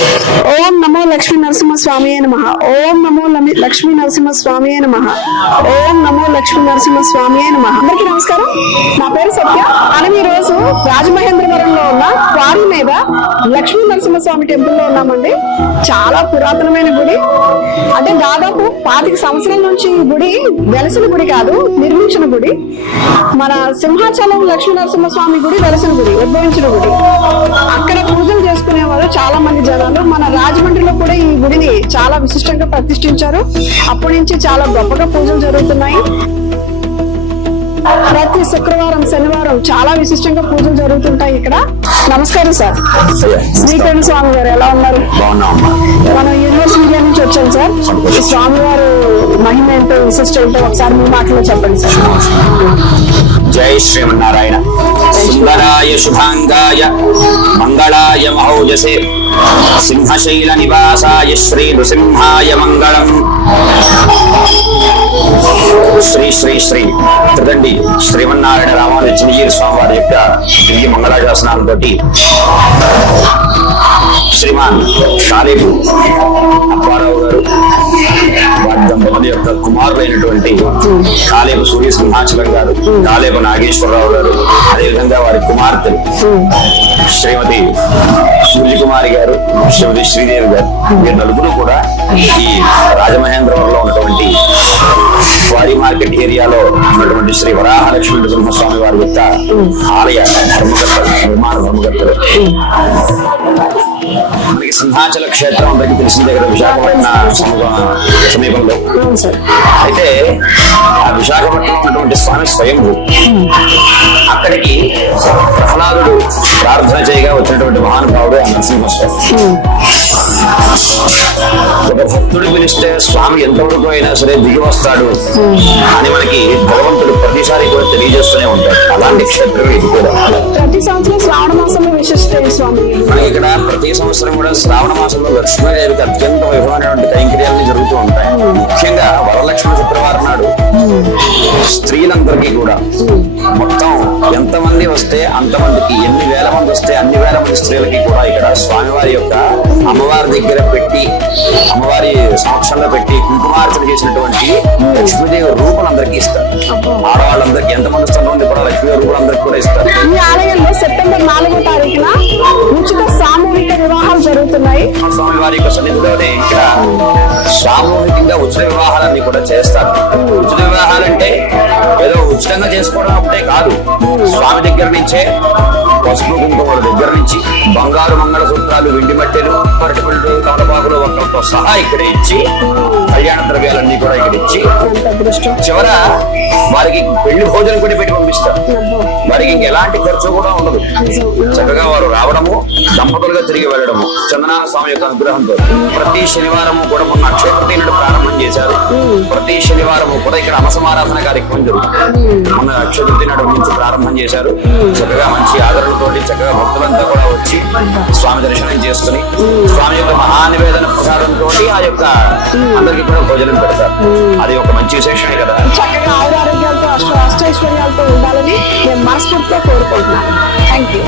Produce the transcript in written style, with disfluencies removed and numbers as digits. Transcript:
ఓం నమో లక్ష్మీ నరసింహ స్వామి నమః. ఓం నమో లక్ష్మీ నరసింహ స్వామి నమః. ఓం నమో లక్ష్మీ నరసింహ స్వామి నమః. అందరికీ నమస్కారం. నా పేరు సత్య. మనం ఈ రోజు రాజమహేంద్రవరంలో ఉన్న క్వారీ మీద లక్ష్మీ నరసింహ స్వామి టెంపుల్ లో ఉన్నామండి. చాలా పురాతనమైన గుడి. అంటే దాదాపు 25 సంవత్సరాల నుంచి ఈ గుడి వెలసిన గుడి కాదు, నిర్మించిన గుడి. మన సింహాచలం లక్ష్మీ నరసింహ స్వామి గుడి వెలసిన గుడి, ఉద్భవించిన గుడి. అక్కడ పూజలు చేసుకునేవారు చాలా మంది జనాలు. మన రాజమండ్రిలో కూడా ఈ గుడిని చాలా విశిష్టంగా ప్రతిష్ఠించారు. అప్పటి నుంచి చాలా గొప్పగా పూజలు జరుగుతున్నాయి. ప్రతి శుక్రవారం, శనివారం చాలా విశిష్టంగా పూజలు జరుగుతుంటాయి ఇక్కడ. నమస్కారం సార్. శ్రీకరణ స్వామి గారు ఎలా ఉన్నారు? మనం యూనివర్సిటీ మీడియా నుంచి వచ్చాం సార్. ఈ స్వామివారు మహిమ ఏంటో, విశిష్టం ఏంటో ఒకసారి మీ మాటలో చెప్పండి సార్. జై శ్రీమన్నారాయణ. సుందరాయ శుభాంగాయ మంగళాయ మహౌజసే సింహశైల నివాసాయ శ్రీ నృసింహాయ మంగళం. శ్రీ శ్రీ శ్రీ త్రిదండి శ్రీమన్నారాయణ రామానుజీయ స్వామి వారి యొక్క దివ్య మంగళాశాసనాలతో శ్రీమాన్ కాలేబు అప్పారావు గారు వారి దంపతుల యొక్క కుమారులైనటువంటి కాలేబు సూర్య సింహాచలం గారు, కాలేబు నాగేశ్వరరావు గారు, అదేవిధంగా వారి కుమార్తెలు శ్రీమతి సూర్యకుమారి గారు, శ్రీమతి శ్రీదేవి గారు, వీరు నలుగురు కూడా ఈ రాజమహేంద్రవరంలో ఉన్నటువంటి వారి మార్కెట్ ఏరియాలో ఉన్నటువంటి శ్రీ వరాహలక్ష్మీ నరసింహస్వామి వారి యొక్క ఆలయ ధర్మకర్తలు, నిర్మాణ ధర్మకర్తలు. మనకి సింహాచల క్షేత్రం అందరికీ తెలిసిందే కదా, విశాఖపట్నం సమీపంలో. అయితే ఆ విశాఖపట్నంలో ఉన్నటువంటి స్వామి స్వయంభూ. అక్కడికి ప్రహ్లాదుడు ప్రార్థన చేయగా వచ్చినటువంటి మహానుభావుడు ఆ నరసింహస్వామి. ఒక భక్తుడు పిలిస్తే స్వామి ఎంతవరకు అయినా సరే దిగి వస్తాడు అని మనకి భగవంతుడు ప్రతిసారి కూడా తెలియజేస్తూనే ఉంటాడు. అలాంటి క్షేత్రం ఇది కూడా. ప్రతి సంవత్సరం శ్రావణ మాసంలో విశిష్ట స్వామి. మనకి ఇక్కడ ప్రతి సంవత్సరం కూడా శ్రావణ మాసంలో లక్ష్మీదేవికి అత్యంత వైభవమైనటువంటి కైంకర్యాలు జరుగుతూ ఉంటాయి. ముఖ్యంగా వరలక్ష్మి శుక్రవారం నాడు స్త్రీలందరికీ కూడా మొత్తం ఎంతమంది వస్తే అంతమందికి, ఎన్ని వేల మంది వస్తే అన్ని వేల మంది స్త్రీలకి కూడా ఇక్కడ స్వామివారి యొక్క అమ్మవారి దగ్గర పెట్టి, అమ్మవారి సమక్షంలో పెట్టి కుంకుమార్చన చేసినటువంటి లక్ష్మీదేవి రూపులు అందరికీ ఇస్తారు. ఆడవాళ్ళందరికీ ఎంతమంది వస్తుంది కూడా లక్ష్మీదేవి రూపులు అందరికీ కూడా ఇస్తారు. ఈ ఆలయంలో సెప్టెంబర్ 4వ తారీఖున ఉచిత సామూహిక వివాహాలు జరుగుతున్నాయి. స్వామివారి యొక్క సన్నిధిలోనే ఇక్కడ సామూహికంగా ఉచిత వివాహాలన్నీ కూడా చేస్తారు. ఉచిత వివాహాలంటే ఏదో ఉచితంగా చేసుకోవడం ఒకటే కాదు. స్వామి దగ్గర నుంచే పసుపు కుంకుమల దగ్గర నుంచి బంగారు మంగళ సూత్రాలు, వెండి మట్టెలు, పరటిపళ్ళు, తమలపాకులు, ఒక్కలతో సహా ఇక్కడ ఇచ్చి, కళ్యాణ ద్రవ్యాలన్నీ కూడా ఇక్కడ ఇచ్చి, చివర వారికి పెళ్లి భోజనం కూడా పెట్టి పంపిస్తారు. వారికి ఇంకెలాంటి ఖర్చు కూడా ఉండదు. చక్కగా వారు రావడము, దంపతులుగా తిరిగి వెళ్ళడము చందనాల స్వామి యొక్క అనుగ్రహంతో. ప్రతి శనివారము కూడా మొన్న అక్షయతృతీయ నాడు ప్రారంభం చేశారు. ప్రతి శనివారము కూడా ఇక్కడ అమసమారాధన కార్యక్రమం జరుగుతుంది. మొన్న అక్షయతృతీయ నాడు నుంచి ప్రారంభం చేశారు. చక్కగా మంచి ఆదరణతోటి చక్కగా భక్తులంతా కూడా వచ్చి స్వామి దర్శనం చేసుకుని స్వామి యొక్క మహానివేదన ప్రసాదంతో ఆ యొక్క అందరికీ కూడా భోజనం పెడతారు. అది ఒక మంచి విశేషమే కదా. చక్కగా ఆరోగ్యాలతో అష్టైశ్వర్యాలతో ఉండాలని నేను మనస్ఫూర్తిగా కోరుకుంటున్నాను. Thank you.